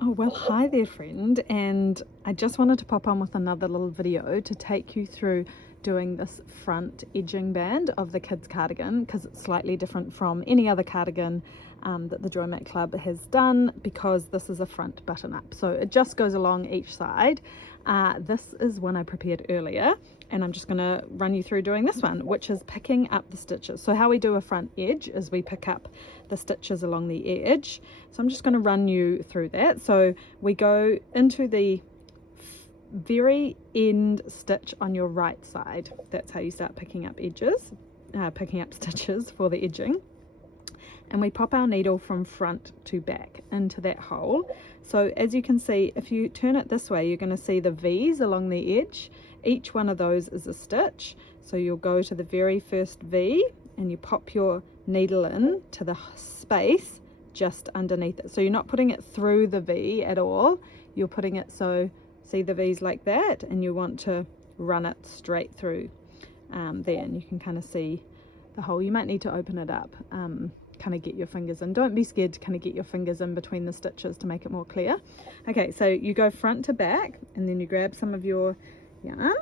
Oh, well, hi there, friend. And I just wanted to pop on with another little video to take you through doing this front edging band of the kids cardigan, because it's slightly different from any other cardigan that the Joy Mat Club has done, because this is a front button up. So it just goes along each side. This is one I prepared earlier, and I'm just going to run you through doing this one, which is picking up the stitches. So how we do a front edge is we pick up the stitches along the edge. So I'm just going to run you through that. So we go into the very end stitch on your right side. That's how you start picking up edges, picking up stitches for the edging. And we pop our needle from front to back into that hole. So as you can see, if you turn it this way, you're going to see the V's along the edge. Each one of those is a stitch. So you'll go to the very first V and you pop your needle in to the space just underneath it. So you're not putting it through the V at all. You're putting it, so see the V's like that, and you want to run it straight through there, and you can kind of see the hole. You might need to open it up, kind of get your fingers in. Don't be scared to kind of get your fingers in between the stitches to make it more clear. Okay, so you go front to back, and then you grab some of your yarn,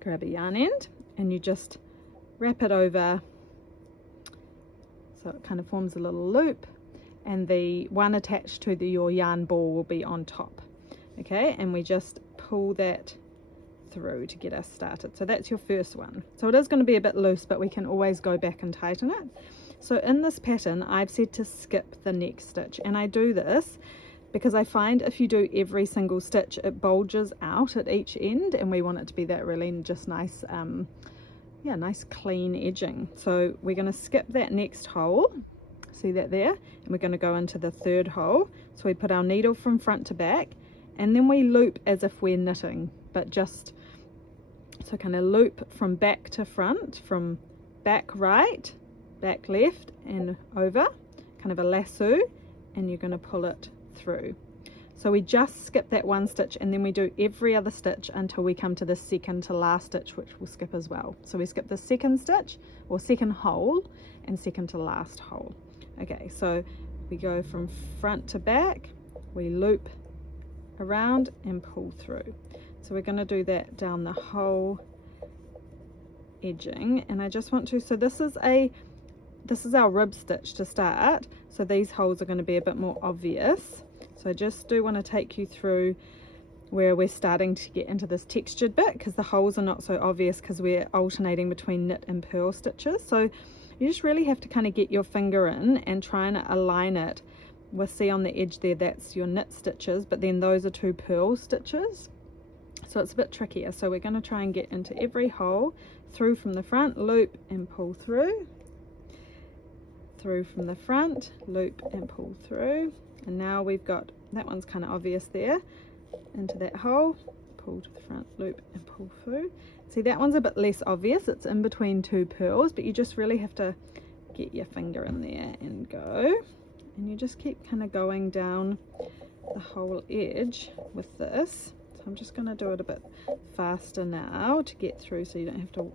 grab a yarn end, and you just wrap it over so it kind of forms a little loop, and the one attached to your yarn ball will be on top. Okay, and we just pull that through to get us started. So that's your first one. So it is going to be a bit loose, but we can always go back and tighten it. So in this pattern, I've said to skip the next stitch, and I do this because I find if you do every single stitch, it bulges out at each end, and we want it to be that really just nice, nice clean edging. So we're going to skip that next hole. See that there? And we're going to go into the third hole. So we put our needle from front to back, and then we loop as if we're knitting, but just so kind of loop from back to front, from back right, back left, and over, kind of a lasso, and you're going to pull it through. So we just skip that one stitch, and then we do every other stitch until we come to the second to last stitch, which we'll skip as well. So we skip the second stitch, or second hole, and second to last hole. Okay, so we go from front to back, we loop around and pull through. So we're going to do that down the whole edging, and I just want to, so this is our rib stitch to start, so these holes are going to be a bit more obvious. So I just do want to take you through where we're starting to get into this textured bit, because the holes are not so obvious because we're alternating between knit and purl stitches. So you just really have to kind of get your finger in and try and align it. We'll see on the edge there, that's your knit stitches, but then those are two purl stitches. So it's a bit trickier. So we're going to try and get into every hole, through from the front, loop and pull through from the front, loop and pull through. And now we've got, that one's kind of obvious there, into that hole, pull to the front, loop and pull through. See, that one's a bit less obvious, it's in between two purls, but you just really have to get your finger in there and go, and you just keep kind of going down the whole edge with this. So I'm just going to do it a bit faster now to get through, so you don't have to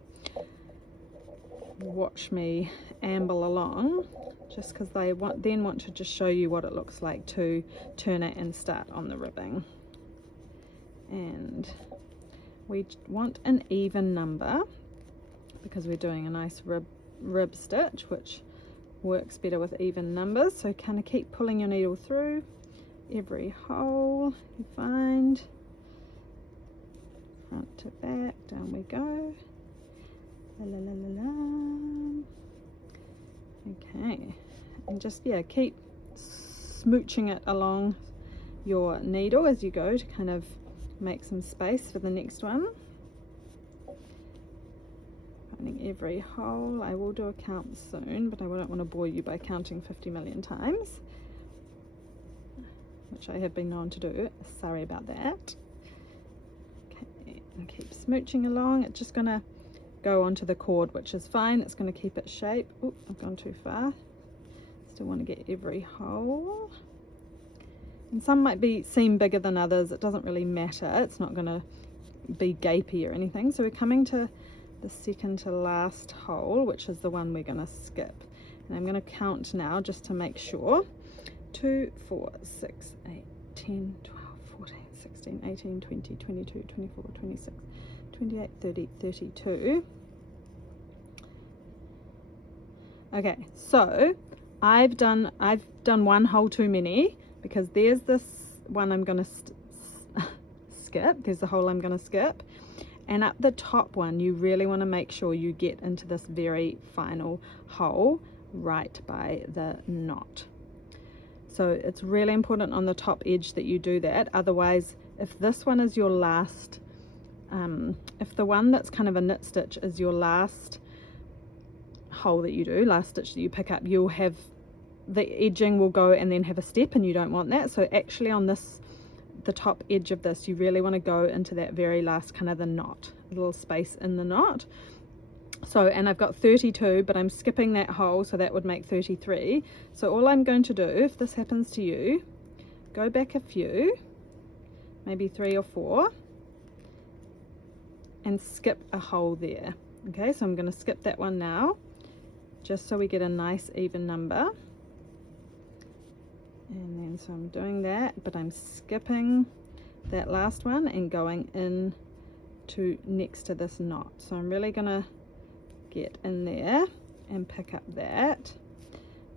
watch me amble along, just because they want to just show you what it looks like to turn it and start on the ribbing. And we want an even number because we're doing a nice rib stitch, which works better with even numbers. So kind of keep pulling your needle through every hole you find, front to back, down we go. La, la, la, la, la. Okay, and just keep smooching it along your needle as you go to kind of make some space for the next one. Finding every hole. I will do a count soon, but I don't want to bore you by counting 50 million times, which I have been known to do. Sorry about that. Okay, and keep smooching along. It's just going to go onto the cord, which is fine. It's going to keep its shape. Oop, I've gone too far. Still want to get every hole. And some might seem bigger than others. It doesn't really matter. It's not going to be gapey or anything. So we're coming to the second to last hole, which is the one we're going to skip. And I'm going to count now just to make sure. 2, 4, 6, 8, 10, 12, 14, 16, 18, 20, 22, 24, 26, 28, 30, 32. Okay, so I've done one hole too many, because there's this one I'm going to skip. There's the hole I'm going to skip. And up the top one, you really want to make sure you get into this very final hole right by the knot. So it's really important on the top edge that you do that. Otherwise, if this one is your last, if the one that's kind of a knit stitch is your last hole that you do, last stitch that you pick up, you'll have the edging will go and then have a step, and you don't want that. So actually on this, the top edge of this, you really want to go into that very last kind of the knot, little space in the knot. So, and I've got 32, but I'm skipping that hole, so that would make 33. So all I'm going to do, if this happens to you, go back a few, maybe 3 or 4, and skip a hole there. Okay, so I'm going to skip that one now, just so we get a nice even number. And then so I'm doing that, but I'm skipping that last one and going in to next to this knot. So I'm really going to get in there and pick up that,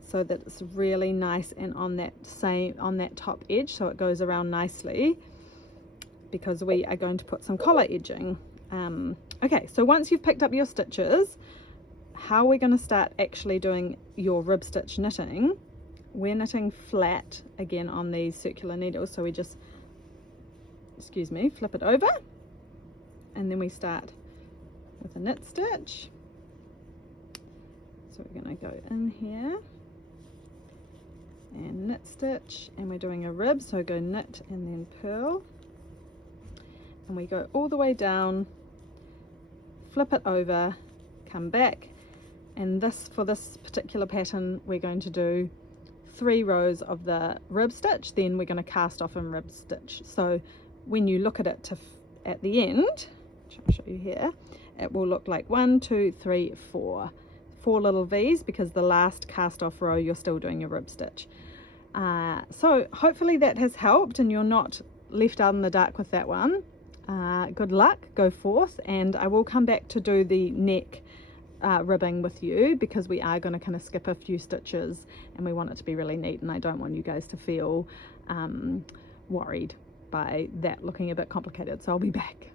so that it's really nice and on that top edge, so it goes around nicely, because we are going to put some collar edging. Okay, so once you've picked up your stitches, how we're going to start actually doing your rib stitch knitting, we're knitting flat again on these circular needles. So we just, flip it over, and then we start with a knit stitch. So we're going to go in here and knit stitch, and we're doing a rib, so go knit and then purl, and we go all the way down, flip it over, come back, and this, for this particular pattern, we're going to do 3 rows of the rib stitch, then we're going to cast off and rib stitch. So when you look at it at the end, which I'll show you here, it will look like 1, 2, 3, 4 little V's, because the last cast off row you're still doing your rib stitch. So hopefully that has helped and you're not left out in the dark with that one. Good luck, go forth, and I will come back to do the neck ribbing with you, because we are going to kind of skip a few stitches and we want it to be really neat, and I don't want you guys to feel worried by that looking a bit complicated. So I'll be back.